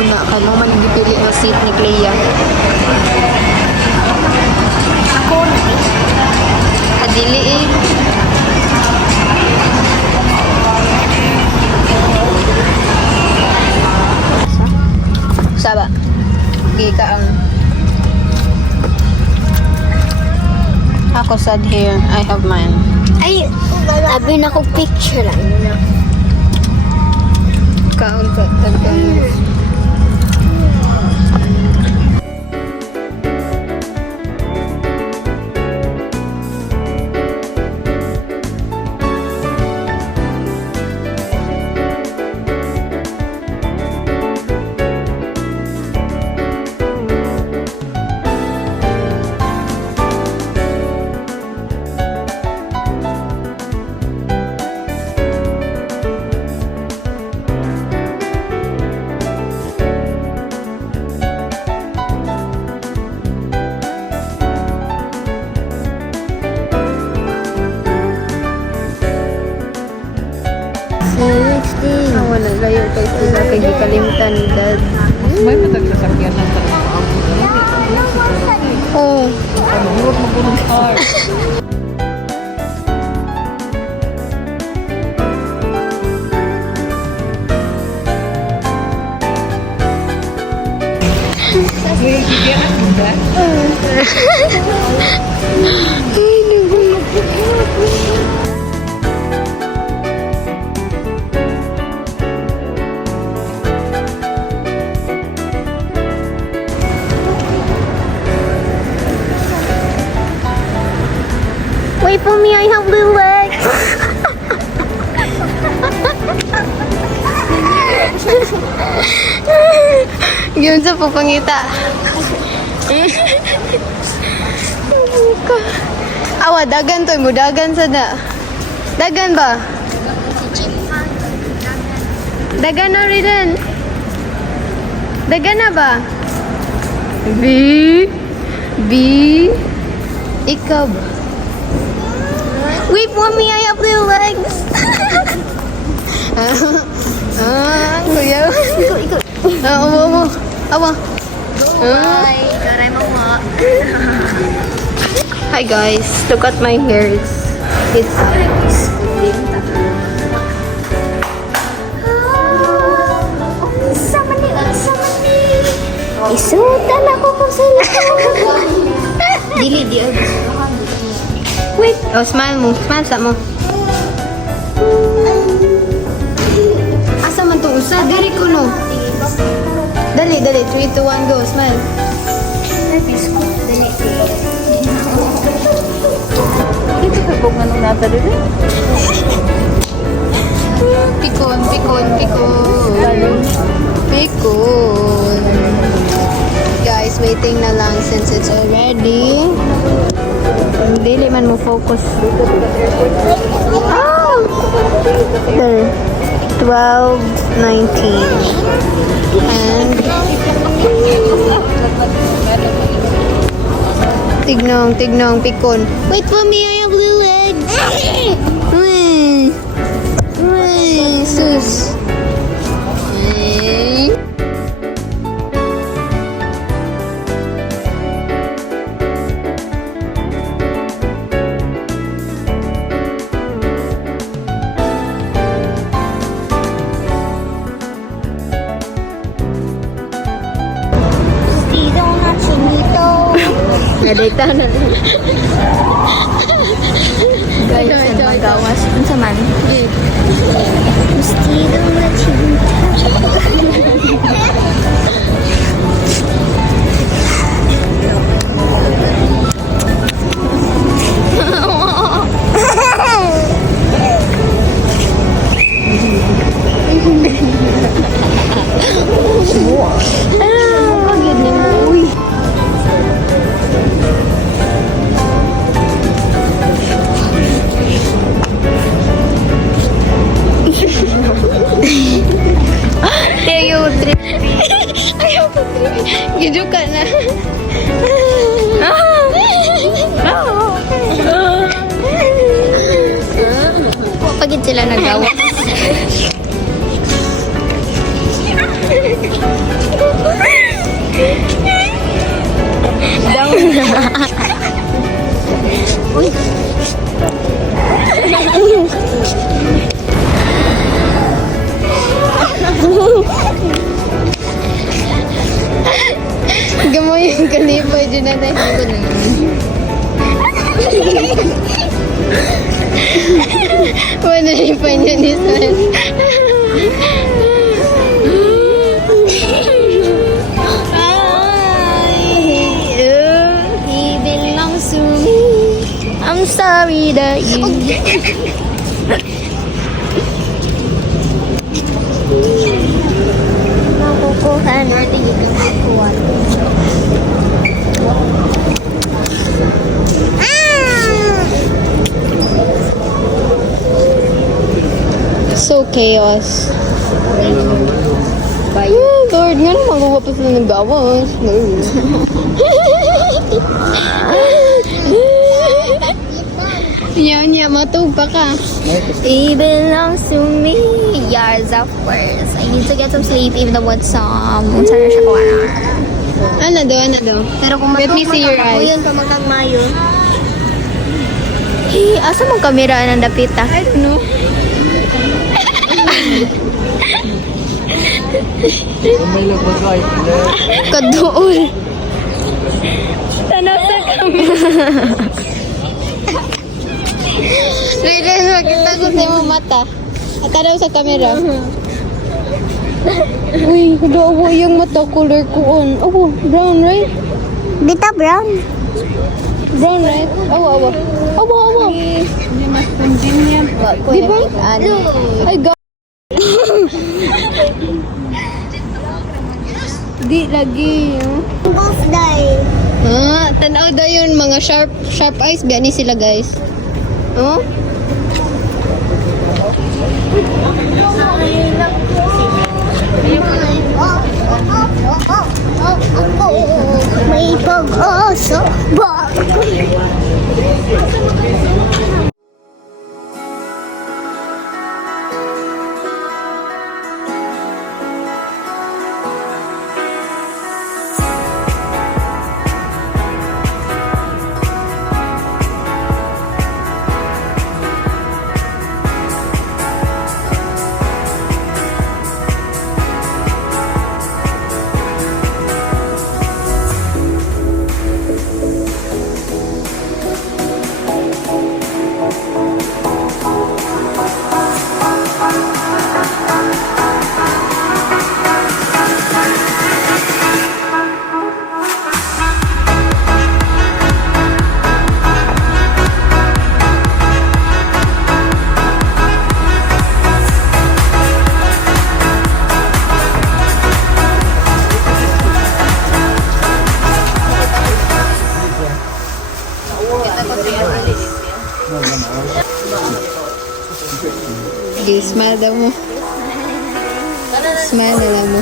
una kay mo man gipili nga seat ni Clea. Ako na. Adili eh. Saba. Gika ang ako sad here. I have mine. Ay, sabi na ko picture lang. Kaon ka tagkan. Awa na layo kay sila kay gikalimutan ni Dad. May matagsasakyan ng trabaho. Oh, Huwag mo po ng car. May higyan mo ba? Wait for me, I have little legs. yun sa pupangita. Awa, dagan to mo, dagan sa da. Dagan ba? Dagan na rin. Dagan na ba? B. Ikaw ba? Wait for me, I have little legs. Kuya. Ikut. Awa. Hi, karay mo mo. Hi guys, look at my hair. It's Sama ni. Isutan ako kung sila. dili di agos. Wait, oh smile mo, smile sa mo. Asa man tong usa? Diri ko no. Dali, 3, 2, 1, go, smile. Dito ka kung anong nata rin. Pikon. Guys, waiting na lang since it's already. Dili man mo focus. Ah! There. 12:19. And tignong, pikon. Wait for me, I have blue legs. Sus. Vestido na chinito. Nadita na. Guys, ano magawas? Ano sa man? Eh. Vestido na chinito. Gijuk ka na. Pagit sila nagawa. Wala rin pa niya ni San. He belongs to me. I'm sorry that you. Makukuha natin yung kukuha. So chaos. Oh, Lord, nga naman magwapas na ng gawas. Niya, matug pa ka. He belongs to me. Years of course. I need to get some sleep even though what's unsa na siya kuha. Ano do? Pero kung Let me see your eyes. yun ka magkagmayo. Hey, asa mong kamera ng dapita? I don't know. Kaduol. Tanaw sa camera. Reden, makita ko sa iyong mata. At tanaw sa camera. Uy, kadawa yung mata. Color ko on. Oh, brown, right? Bita brown. Brown, right? Awa. Hindi mas convenient. Di ba? Ay, Di lagi. Both die. Tanaw daw yun. Mga sharp eyes. Biyan ni sila, guys. Oh? May pag-asa ba? Sige, smile daw mo. Smile na lang mo.